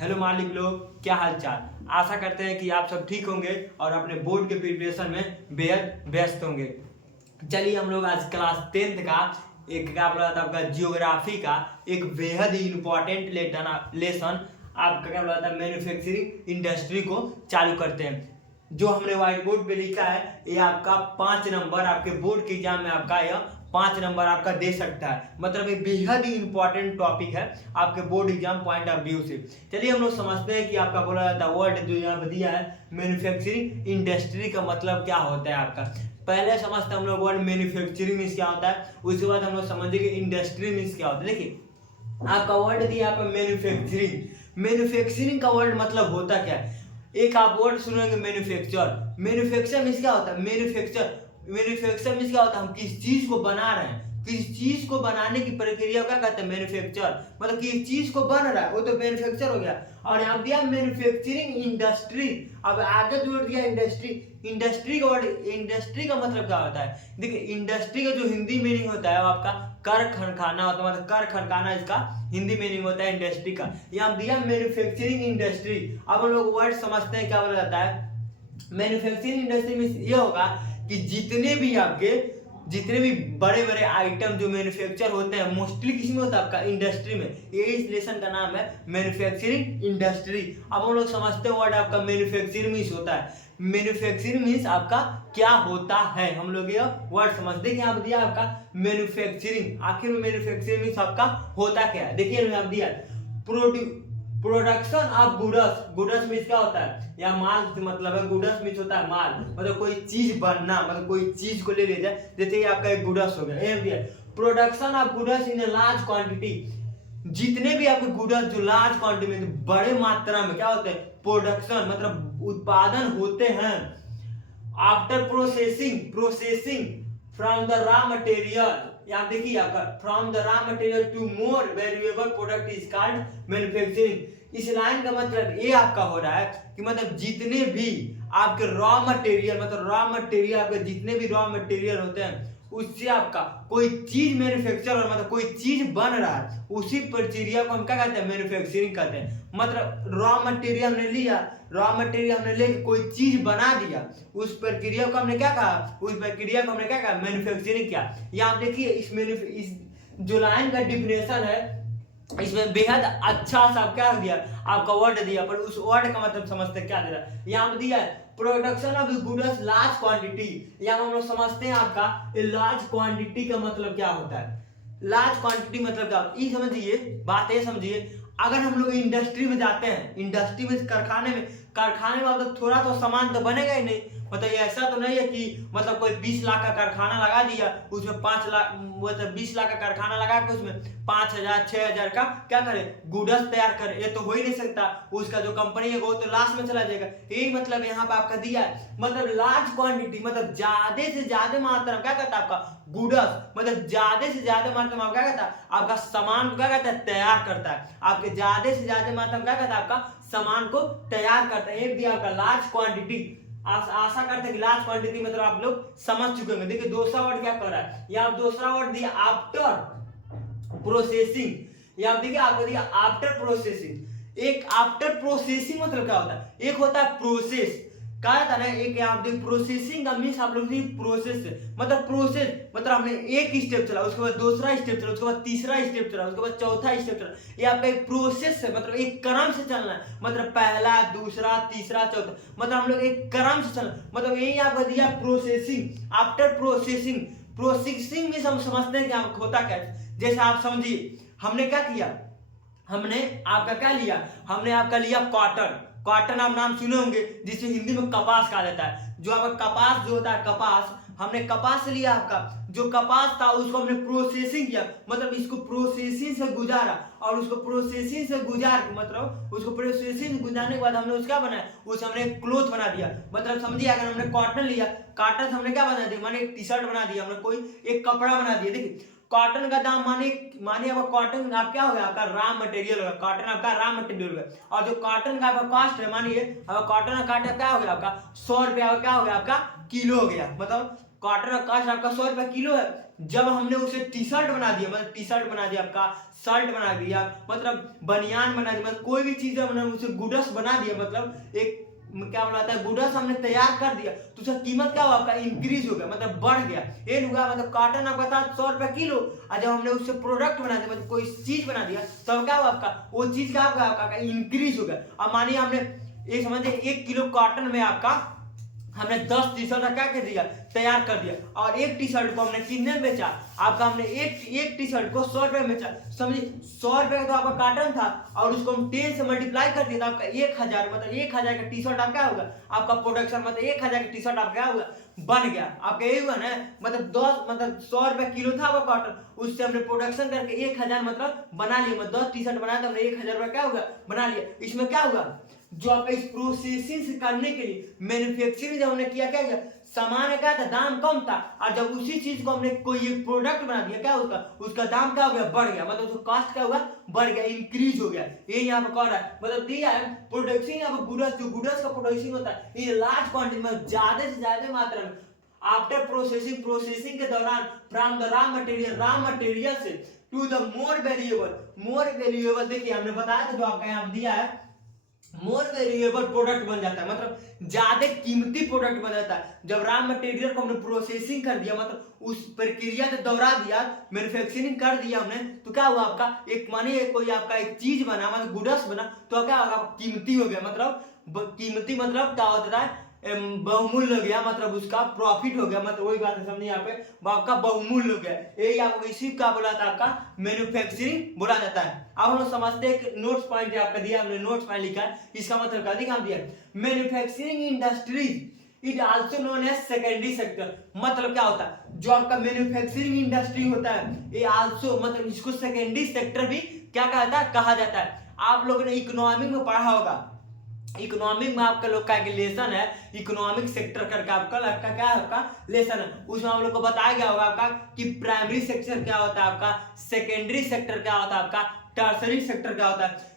Hello मालिक लोग, क्या हाल चाल। आशा करते हैं कि आप सब ठीक होंगे और अपने बोर्ड के प्रिपरेशन में बेहद व्यस्त होंगे। चलिए हम लोग आज क्लास 10th का एक क्या बोला था आपका जियोग्राफी का एक बेहद ही इम्पोर्टेंट लेसन आपका क्या बोला था मैन्युफैक्चरिंग इंडस्ट्री को चालू करते हैं। जो हमने व्हाइट बोर्ड पे लिखा है ये आपका 5 नंबर आपके बोर्ड के एग्जाम में आपका यह 5 नंबर आपका दे सकता है। मतलब एक बेहद ही इंपॉर्टेंट टॉपिक है आपके board exam point of view से। चलिए हम लोग समझते हैं कि आपका बोला जाता है वर्ड जो यहाँ पे दिया है मैन्युफैक्चरिंग इंडस्ट्री का मतलब क्या होता है आपका। पहले समझते हम लोग वर्ड मैन्युफैक्चरिंग मीन्स क्या होता है, उसके बाद हम लोग समझेंगे इंडस्ट्री मीन्स क्या होता है। देखिए आपका वर्ड दिया यहाँ पे मैन्युफैक्चरिंग। मैन्युफैक्चरिंग का वर्ड मतलब होता क्या है। एक आप वर्ड सुनेंगे मैन्युफैक्चर। मैन्युफैक्चर मीन्स क्या होता है, मैन्युफैक्चर मीन्स क्या होता है, हम किस चीज को बना रहे हैं, किस चीज को बनाने की प्रक्रिया क्या कहते हैं मैन्युफैक्चर। मतलब किस चीज को बन रहा है वो तो मैन्युफैक्चर हो गया। और यहाँ दिया मैन्युफैक्चरिंग इंडस्ट्री, अब आगे जोड़ दिया इंडस्ट्री। इंडस्ट्री का वर्ड, इंडस्ट्री का मतलब क्या होता है। देखिए इंडस्ट्री का जो हिंदी मीनिंग होता है वो आपका कर खनखाना होता है। मतलब कर खनखाना इसका हिंदी मीनिंग होता है इंडस्ट्री का। यहाँ दिया मैन्युफैक्चरिंग इंडस्ट्री। अब हम लोग वर्ड समझते हैं क्या बोला जाता है। मैन्युफैक्चरिंग इंडस्ट्री में ये होगा कि जितने भी बड़े बड़े आइटम जो मैन्युफैक्चर होते हैं मोस्टली किस में होता है आपका इंडस्ट्री में। ये इस लेसन का नाम है मैन्युफैक्चरिंग इंडस्ट्री। अब हम लोग समझते हैं वर्ड आपका मैन्युफैक्चरिंग मीन्स होता है। मैन्युफैक्चरिंग मीन्स आपका क्या होता है, हम लोग ये वर्ड समझते हैं कि यहाँ दिया आपका मैन्युफैक्चरिंग। आखिर में मैन्युफैक्चरिंग मीन्स आपका होता क्या है। देखिए यहाँ दिया production of goods. Goods means क्या होता है, या माल से मतलब है। गुड्स मीन्स होता है माल, मतलब कोई चीज बनना, मतलब कोई चीज को ले जाए। जैसे ये आपका एक गुड्स हो गया। Production of goods in a large quantity. जितने भी आपके गुड्स जो लार्ज क्वांटिटी में बड़े मात्रा में क्या होते हैं प्रोडक्शन मतलब उत्पादन होते हैं। After processing from the raw material. यहाँ देखिए आपका from the raw material to more valuable product is called manufacturing. इस लाइन का मतलब ये आपका हो रहा है कि मतलब जितने भी आपके रॉ मटेरियल, मतलब रॉ मटेरियल आपके जितने भी रॉ मटेरियल होते हैं उससे आपका कोई चीज मैन्युफैक्चर और मतलब कोई चीज बन रहा है, उसी प्रक्रिया को हम क्या कहते हैं मैन्युफैक्चरिंग कहते हैं। मतलब रॉ मटेरियल हमने लिया, रॉ मटेरियल हमने लेके कोई चीज बना दिया, उस प्रक्रिया को हमने क्या कहा, उस प्रक्रिया को हमने क्या कहा मैन्युफैक्चरिंग किया। यहाँ आप देखिए इस जो लाइन का डिफिनेशन है इसमें बेहद अच्छा सा क्या दिया आपका वर्ड दिया, पर उस वर्ड का मतलब समझते क्या दे रहा है। यहाँ दिया है production of goods large quantity. यहाँ हम लोग समझते हैं आपका लार्ज क्वांटिटी का मतलब क्या होता है। लार्ज क्वांटिटी मतलब क्या होता है ये समझिए, बात ये समझिए। अगर हम लोग इंडस्ट्री में जाते हैं, इंडस्ट्री में कारखाने में मतलब थोड़ा तो सामान तो बनेगा ही नहीं। मतलब ऐसा तो नहीं है कि मतलब कोई 20 लाख का कारखाना लगा दिया उसमें 5 लाख, मतलब 20 लाख का कारखाना लगा के उसमें 5,000 6,000 का क्या करे गुड्स तैयार करे, ये तो हो ही नहीं सकता। उसका जो कंपनी है वो तो लॉस में चला जाएगा। यही मतलब यहाँ पे आपका दिया है। मतलब लार्ज क्वांटिटी मतलब ज्यादा से ज्यादा मात्रा में क्या कहता है आपका गुड्स, मतलब ज्यादा से ज्यादा मात्रा में क्या कहता है आपका सामान को क्या कहता है तैयार करता है। आपके ज्यादा से ज्यादा मात्रा में क्या कहता है आपका सामान को तैयार करता है। एक दिया आपका लार्ज क्वांटिटी। आशा करते हैं कि लार्ज क्वांटिटी मतलब आप लोग समझ चुके होंगे। देखिए दूसरा वर्ड क्या कर रहा है, यहाँ दूसरा वर्ड दिया आफ्टर प्रोसेसिंग। यहाँ देखिए आपको दिया आफ्टर प्रोसेसिंग। एक आफ्टर प्रोसेसिंग मतलब क्या होता है, एक होता है प्रोसेस क्या था ना, एक आप देखिए प्रोसेसिंग का मीन्स आप लोग प्रोसेस मतलब प्रोसेस मतलब हमने एक स्टेप चला, उसके बाद दूसरा स्टेप चला, उसके बाद तीसरा स्टेप चला, उसके बाद चौथा स्टेप चला। ये आपका एक प्रोसेस है, मतलब एक क्रम से चलना है। मतलब पहला दूसरा तीसरा चौथा, मतलब हम लोग एक क्रम से चलना। मतलब यही आपको दिया प्रोसेसिंग। आफ्टर प्रोसेसिंग मीन्स हम समझते हैं कि होता क्या है। जैसे आप समझिए हमने क्या किया, हमने आपका क्या लिया, हमने आपका लिया कॉटन। कॉटन आप नाम सुने होंगे जिसे हिंदी में कपास कहा जाता है। जो आपका कपास जो होता है कपास, हमने कपास से लिया आपका जो कपास था उसको हमने प्रोसेसिंग किया, मतलब इसको प्रोसेसिंग से गुजारा और उसको प्रोसेसिंग से गुजार मतलब उसको प्रोसेसिंग से गुजारने के बाद हमने उसका बनाया, उस हमने क्लोथ बना दिया। मतलब समझिए अगर हमने कॉटन लिया, कॉटन से हमने क्या बना दिया, माने एक टी शर्ट बना दिया, हमने कोई एक कपड़ा बना दिया। देखिए कॉटन का दाम माने आपका कॉटन आप क्या होगा आपका रॉ मटेरियल होगा, कॉटन आपका रॉ मटेरियल होगा। और जो कॉटन का आपका कॉस्ट है मानिए कॉटन का काट क्या हो गया आपका 100 रुपया क्या हो गया आपका किलो हो गया। मतलब कॉटन का कास्ट आपका 100 रुपए किलो है। जब हमने उसे टी शर्ट बना दिया, मतलब टी शर्ट बना दिया, आपका शर्ट बना दिया, मतलब बनियान बना दिया, मतलब कोई भी चीज हमने उसे गुड्स बना दिया, मतलब एक क्या बोलाता है गुड्स हमने तैयार कर दिया, तो उसका कीमत क्या हुआ आपका इंक्रीज हो गया, मतलब बढ़ गया। ये हुआ मतलब कॉटन आपका था 100 रुपए किलो, और जब हमने उससे प्रोडक्ट बना दिया, मतलब कोई चीज बना दिया, तब क्या हुआ आपका वो चीज क्या होगा आपका इंक्रीज हो गया। अब मानिए हमने ये समझे 1 किलो कॉटन में आपका हमने 10 टी शर्ट क्या कर दिया तैयार कर दिया, और एक टी शर्ट को हमने कितने में बेचा आपका, हमने एक टी शर्ट को 100 रुपए में बेचा, समझिए 100 रुपए का तो आपका कॉटन था, और उसको हम 10 से मल्टीप्लाई कर दिया तो आपका 1000, मतलब 1000 का टी शर्ट आप क्या होगा आपका प्रोडक्शन, मतलब 1000 का टी शर्ट आप क्या होगा बन गया आपका। यही हुआ ना, मतलब 10 मतलब 100 रुपए किलो था वो कॉटन, उससे हमने प्रोडक्शन करके 1000 मतलब बना लिया, मतलब 10 टी शर्ट बनाया तो हमने 1000 रुपए क्या होगा बना लिया। इसमें क्या हुआ जो आपका इस प्रोसेसिंग से करने के लिए मैन्युफैक्चरिंग जब हमने किया क्या सामान क्या था दाम कम था, और जब उसी चीज को हमने कोई एक प्रोडक्ट बना दिया क्या उसका दाम क्या हो गया बढ़ गया, मतलब उसका कॉस्ट क्या होगा बढ़ गया, इंक्रीज हो गया। ये यहाँ पे कह रहा है, मतलब दिया है प्रोडक्शन यहाँ पे गुड्स, जो गुड्स का प्रोडक्शन होता है ये लार्ज क्वांटिटी में ज्यादा से ज्यादा मात्रा में आफ्टर प्रोसेसिंग के दौरान फ्रॉम द रॉ मटेरियल से टू द मोर वैल्यूएबल देखिए हमने बताया था जो आपका यहाँ दिया है मोर वेरिएबल प्रोडक्ट बन जाता है, मतलब ज्यादा कीमती प्रोडक्ट बन जाता है। जब रॉ मटेरियल को हमने प्रोसेसिंग कर दिया, मतलब उस प्रक्रिया से दोहरा दिया, मैन्युफैक्चरिंग कर दिया हमने, तो क्या हुआ आपका एक मानिए कोई आपका एक चीज बना, मतलब गुड्स बना, तो क्या होगा कीमती हो गया, मतलब कीमती मतलब क्या होता है बहुमूल्य हो गया, मतलब उसका प्रॉफिट हो गया, मतलब वही बात है समझिए यहाँ पे आपका बहुमूल्य हो गया। यही आपको इसी का बोला था आपका मैन्युफैक्चरिंग बोला जाता है। अब हम लोग समझते हैं एक नोट्स पॉइंट आपका दिया, हमने नोट्स पॉइंट लिखा है, इसका मतलब क्या दिखा दिया manufacturing industries it also known as secondary sector. मतलब क्या होता है जो आपका मैन्युफैक्चरिंग इंडस्ट्री होता है ये आल्सो मतलब इसको सेकेंडरी सेक्टर भी क्या कहा जाता है। आप लोगों ने इकोनॉमिक में पढ़ा होगा, इकोनॉमिक में आपका लोग का एक लेसन है इकोनॉमिक सेक्टर करके आपका क्या है आपका लेसन है, उसमें आप लोग को बताया गया होगा आपका कि प्राइमरी सेक्टर क्या होता है आपका, सेकेंडरी सेक्टर क्या होता है आपका, टर्सरी सेक्टर क्या होता है।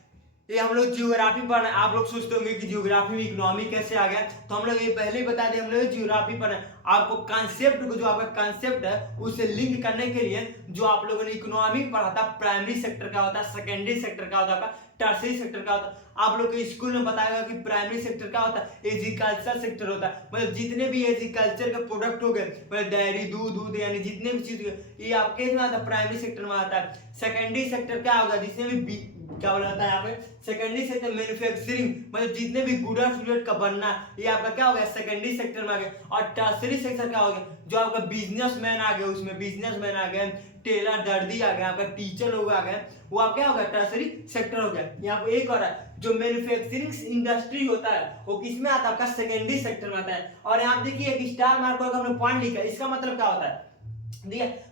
ये हम लोग जियोग्राफी पढ़, आप लोग सोचते होंगे कि जियोग्राफी में इकोनॉमी कैसे आ गया, तो हम लोग ये पहले ही बता दें हम लोग जियोग्राफी पढ़े, आपको कॉन्सेप्ट को जो आपका कॉन्सेप्ट है उसे लिंक करने के लिए जो आप लोगों ने इकोनॉमी पढ़ा था प्राइमरी सेक्टर क्या होता है, सेकेंडरी सेक्टर क्या होता है आपका, टर्सरी सेक्टर क्या होता है। आप लोग के स्कूल में बताएगा कि प्राइमरी सेक्टर क्या होता है, एग्रीकल्चर सेक्टर होता है, मतलब जितने भी एग्रीकल्चर के प्रोडक्ट हो गए, मतलब डेयरी दूध यानी जितने भी चीज ये आपके में आता है प्राइमरी सेक्टर में आता है। सेकेंडरी सेक्टर क्या होगा जिसने भी क्या बोला जाता है यहाँ पे सेकेंडरी सेक्टर मैन्युफैक्चरिंग, मतलब जितने भी गुड्स का बनना ये आपका क्या हो गया सेकेंडरी सेक्टर में आ गया। और टर्सरी सेक्टर क्या हो गया जो आपका बिजनेसमैन आ गया, उसमें बिजनेसमैन आ गए, टेलर दर्जी आ गया, आपका टीचर लोग आ गए, वो आप क्या होगा टर्सरी सेक्टर हो गया। यहाँ पे एक और है जो मैन्युफैक्चरिंग इंडस्ट्री होता है वो किसमें आता है आपका सेकेंडरी सेक्टर में आता है। और यहाँ देखिए एक स्टार मार्क का हमने पॉइंट लिखा है, इसका मतलब क्या होता है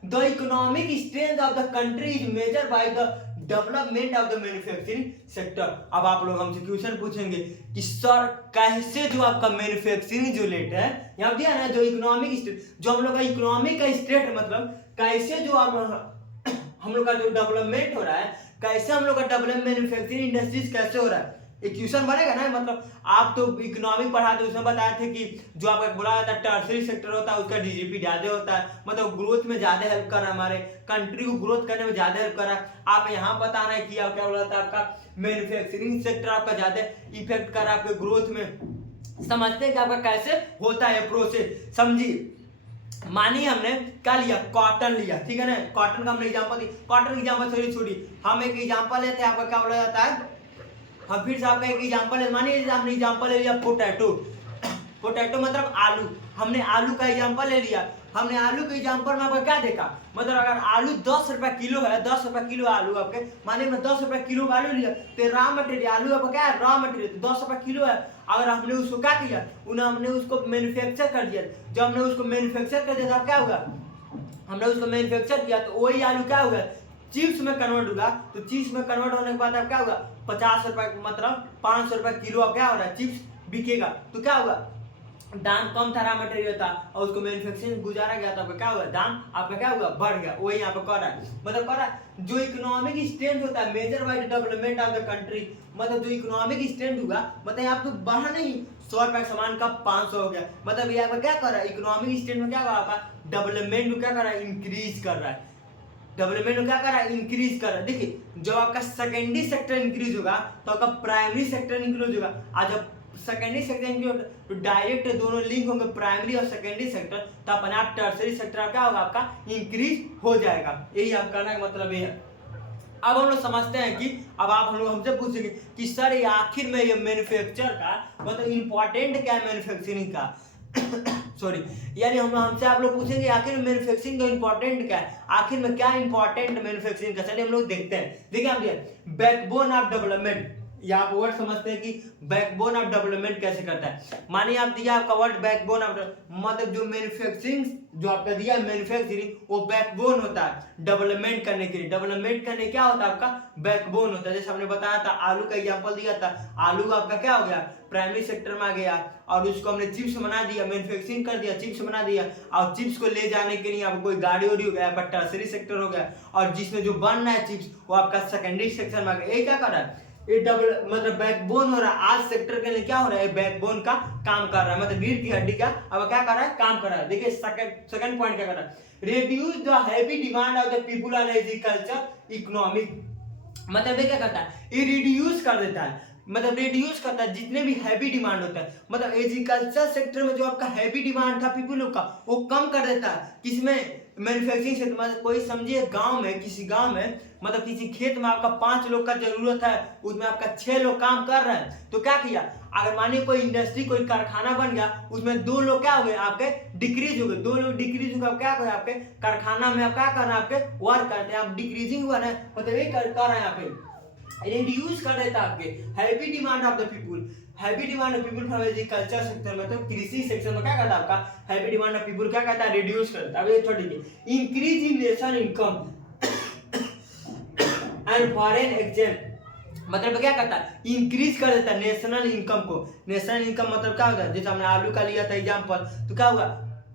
the economic strength of the country is measured by the development of the manufacturing sector. अब आप लोग हमसे क्वेश्चन पूछेंगे कि सर कैसे जो आपका मैन्युफैक्चरिंग जो रेट है यहाँ दिया ना जो इकोनॉमिक स्टेट, जो हम लोग का इकोनॉमिक का स्टेट मतलब कैसे जो हम लोग का जो डेवलपमेंट हो रहा है, कैसे हम लोग का डेवलपमेंट मैन्युफैक्चरिंग इंडस्ट्रीज कैसे हो रहा है, एक क्वेश्चन बनेगा ना। मतलब आप तो इकोनॉमिक पढ़ाते उसमें बताए थे कि जो आपका बोला जाता है टर्सरी सेक्टर होता है उसका डीजीपी ज्यादा होता है, मतलब ग्रोथ में ज्यादा हेल्प कर रहा है, हमारे कंट्री को ग्रोथ करने में ज्यादा हेल्प कर रहा है। आप यहाँ बता रहे हैं कि आप क्या बोला था आपका मैन्युफैक्चरिंग सेक्टर आपका ज्यादा इफेक्ट कर रहा है आपके ग्रोथ में। समझते हैं कि आपका कैसे होता है प्रोसेस, समझिए। मानिए हमने क्या लिया कॉटन लिया, ठीक है ना, कॉटन का हमने एग्जांपल दी, कॉटन एग्जांपल छोड़ी हम एक एग्जांपल लेते हैं आपका क्या बोला जाता है, हम फिर से आपका एक एग्जांपल है, मानिए हमने एग्जांपल ले लिया पोटैटो मतलब आलू, हमने आलू का एग्जांपल ले लिया। हमने आलू के एग्जांपल में आपका क्या देखा, मतलब अगर आलू 10 रुपए किलो है, 10 रुपए किलो आलू आपके माने में 10 रुपए किलो का आलू लिया, तो रॉ मटेरियल आलू आपका क्या है रॉ मटेरियल 10 रुपए किलो है। अगर हमने उसको क्या किया हमने उसको मैन्युफैक्चर कर दिया, जब हमने उसको मैन्युफैक्चर कर दिया तो क्या होगा, हमने उसको मैन्युफैक्चर किया तो वही आलू क्या होगा चिप्स में कन्वर्ट होगा, तो चिप्स में कन्वर्ट होने के बाद अब क्या होगा 50 रुपए मतलब 500 रुपए किलो अब क्या हो रहा है चिप्स बिकेगा, तो क्या होगा दाम कम था रॉ मटेरियल था और उसको मैन्युफैक्चरिंग गुजारा गया तो आपका क्या हुआ, दाम आपका क्या हुआ, बढ़ गया। वही यहाँ पे कह रहा है, मतलब कह रहा है जो इकोनॉमिक स्ट्रेंथ होता है measure by development of the country, मतलब जो इकोनॉमिक स्ट्रेंथ हुआ मतलब यहाँ तो बढ़ा नहीं, 100 रुपए का सामान का 500 हो गया, मतलब ये आपका क्या कर रहा है, इकोनॉमिक स्ट्रेंथ में क्या कर रहा है आपका, डेवलपमेंट को क्या कर रहा है, इंक्रीज कर रहा है। डेवलपमेंट को क्या कर रहा है, इंक्रीज कर रहा है। देखिए जब आपका सेकेंडरी सेक्टर इंक्रीज होगा तो आपका प्राइमरी सेक्टर इंक्रीज होगा, आज जब सेकेंडरी सेक्टर इंक्रीज तो डायरेक्ट दोनों लिंक होंगे, प्राइमरी और सेकेंडरी सेक्टर, तो अपने आप टर्सरी सेक्टर क्या होगा आपका इंक्रीज हो जाएगा। यही आप कहने का मतलब ये है। अब हम लोग समझते हैं कि अब आप हम लोग हमसे पूछेंगे कि सर ये आखिर में ये मैन्युफैक्चर का मतलब इंपॉर्टेंट क्या है मैन्युफैक्चरिंग का सॉरी, यानी हम हमसे आप लोग पूछेंगे आखिर में मैन्युफैक्चरिंग का इंपॉर्टेंट क्या है, आखिर में क्या इंपॉर्टेंट मैन्युफैक्चरिंग का, चलिए हम लोग देखते हैं। देखिए हम बैकबोन ऑफ डेवलपमेंट, या आप वर्ड समझते हैं कि बैकबोन ऑफ डेवलपमेंट कैसे करता है। मानिए आप दिया आपका वर्ड बैकबोन ऑफ, मतलब जो मैन्युफैक्चरिंग जो आपका दिया मैन्युफैक्चरिंग वो बैकबोन होता है डेवलपमेंट करने के लिए। डेवलपमेंट करने क्या होता है आपका, बैकबोन होता है। जैसे हमने बताया था आलू का एग्जांपल दिया था, आलू आपका क्या हो गया, प्राइमरी सेक्टर में आ गया और उसको हमने चिप्स बना दिया, मैन्युफैक्चरिंग कर दिया, चिप्स बना दिया, और चिप्स को ले जाने के लिए आपको कोई गाड़ी वाड़ी हो गया, आपका टर्सरी सेक्टर हो गया, और जिसमें जो बन रहा है चिप्स वो आपका सेकेंडरी सेक्टर में आ गया। ये क्या कर रहा है, ये डबल मतलब बैकबोन हो रहा है। आज सेक्टर के लिए क्या हो रहा है, बैकबोन का काम कर रहा है, मतलब रीढ़ की हड्डी का अब क्या कर रहा है, काम कर रहा है। देखिए सेकंड पॉइंट क्या कर रहा है, reduce the heavy demand of the people on agriculture economic, मतलब ये क्या करता है, ये रिड्यूस कर देता है, मतलब रिड्यूस करता है जितने भी हैवी डिमांड होता है, मतलब एग्रीकल्चर सेक्टर में जो आपका हैवी डिमांड था पीपल का वो कम कर देता है। किसमें, मैन्युफैक्चरिंग क्षेत्र में। कोई समझिए गांव में, किसी गांव में मतलब किसी खेत में आपका 5 लोग का जरूरत है, उसमें आपका 6 लोग काम कर रहे हैं, तो क्या किया, अगर मानिए कोई इंडस्ट्री कोई कारखाना बन गया उसमें 2 लोग क्या हो गए आपके डिक्रीज हो गए, 2 लोग डिक्रीज हो गए, क्या हो गया आपके कारखाना में आप क्या कर रहे हैं, आपके वर्क करते हैं, आप डिक्रीजिंग हुआ है, मतलब ये कर रहे हैं यहाँ पे रिड्यूस कर देता आपके heavy demand of the people, heavy demand of people from agriculture sector में, तो कृषि सेक्टर में क्या करता है आपका हैवी डिमांड ऑफ पीपल क्या कहता है, रिड्यूस करता है। अब ये छोड़िए, increase in national income and foreign exchange, मतलब क्या करता है, इंक्रीज कर देता है नेशनल इनकम को। नेशनल इनकम मतलब क्या होता है, जैसे हमने आलू का लिया था एग्जांपल, तो क्या हुआ,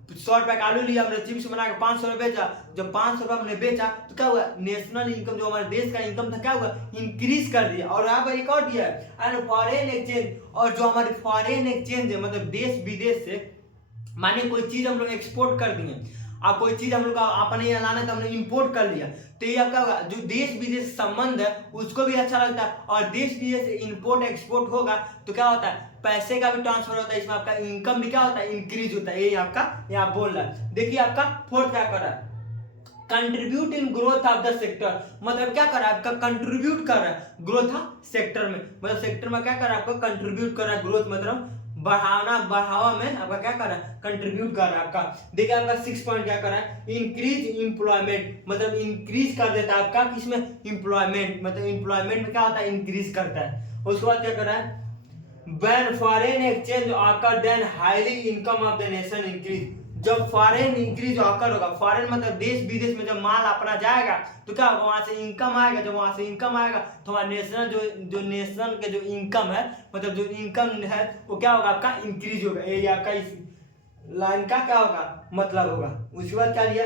100 रुपए का आलू लिया हमने, चिप्स बना के 500 रुपए बेचा, जब 500 रुपए हमने बेचा तो क्या हुआ, नेशनल इनकम जो हमारे देश का इनकम था क्या हुआ, इंक्रीज कर दिया। और यहाँ पर एक और दिया है एंड फॉरेन एक्सचेंज, और जो हमारे फॉरेन एक्सचेंज है मतलब देश विदेश से, मानिए कोई चीज हम लोग एक्सपोर्ट कर दिए, अब कोई चीज हम लोग अपने यहाँ लाना तो हमने इंपोर्ट कर लिया, तो ये आपका होगा जो देश विदेश संबंध है उसको भी अच्छा लगता है, और देश विदेश से इंपोर्ट एक्सपोर्ट होगा तो क्या होता है, पैसे का भी ट्रांसफर होता है, इसमें आपका इनकम भी क्या होता है, इंक्रीज होता है। ये आपका यहाँ बोल रहा है। देखिए आपका फोर्थ क्या कर रहा है, contribute in growth of the sector, मतलब क्या कर रहा है आपका कंट्रीब्यूट कर रहा है ग्रोथ सेक्टर में, मतलब सेक्टर में क्या कर रहा है आपका कंट्रीब्यूट कर रहा है, ग्रोथ मतलब बढ़ावा में आपका क्या कर रहा है, कंट्रीब्यूट कर रहा है आपका। देखिए आपका 6 पॉइंट क्या कर रहा है, इंक्रीज एम्प्लॉयमेंट, मतलब इंक्रीज कर देता है आपका किसमें, एम्प्लॉयमेंट, मतलब एम्प्लॉयमेंट में क्या होता है, इंक्रीज करता है। उसके बाद क्या कर रहा है, when foreign exchange occur then highly income of the nation increase, जब फॉरेन इंक्रीज ऑकर होगा, फॉरेन मतलब देश विदेश में जब माल अपना जाएगा तो क्या होगा, वहां से इनकम आएगा, जब वहां से इनकम आएगा तो हमारा नेशनल जो नेशनल के जो इनकम है मतलब जो इनकम है वो क्या होगा आपका इंक्रीज होगा। ये आपका इस लाइन का क्या होगा मतलब होगा। उसके बाद क्या लिया,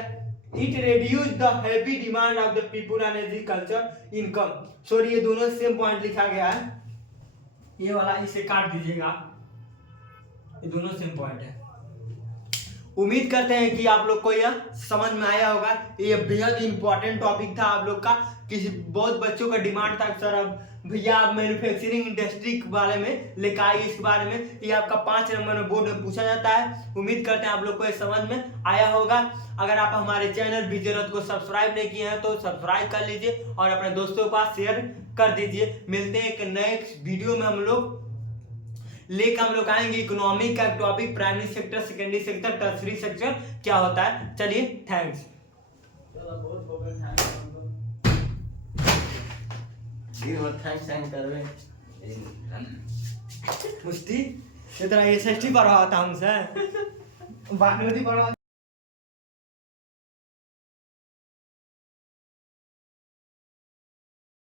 it reduce the heavy demand of the people on agriculture income, sorry ये दोनों सेम पॉइंट लिखा गया है, ये वाला इसे काट दीजिएगा, ये दोनों सेम पॉइंट है। उम्मीद करते हैं कि आप लोग को यह समझ में आया होगा। ये बेहद इंपॉर्टेंट टॉपिक था आप लोग का, किसी बहुत बच्चों का डिमांड था सर अब भैया आप मैन्युफैक्चरिंग इंडस्ट्री के बारे में लेकर आइए, इसके बारे में ये आपका 5 नंबर में बोर्ड में पूछा जाता है। उम्मीद करते हैं आप लोग को ये समझ में आया होगा। अगर आप हमारे चैनल विजय रथ को सब्सक्राइब नहीं किए हैं तो सब्सक्राइब कर लीजिए और अपने दोस्तों के पास शेयर कर दीजिए। मिलते हैं एक नए वीडियो में, हम लोग आएंगे इकोनॉमिक का topic, primary sector, secondary sector, tertiary sector क्या होता है। चलिए थैंक्स। मुस्ती ये तरह ये 60 पढ़ा था हमसे बागमती पढ़ा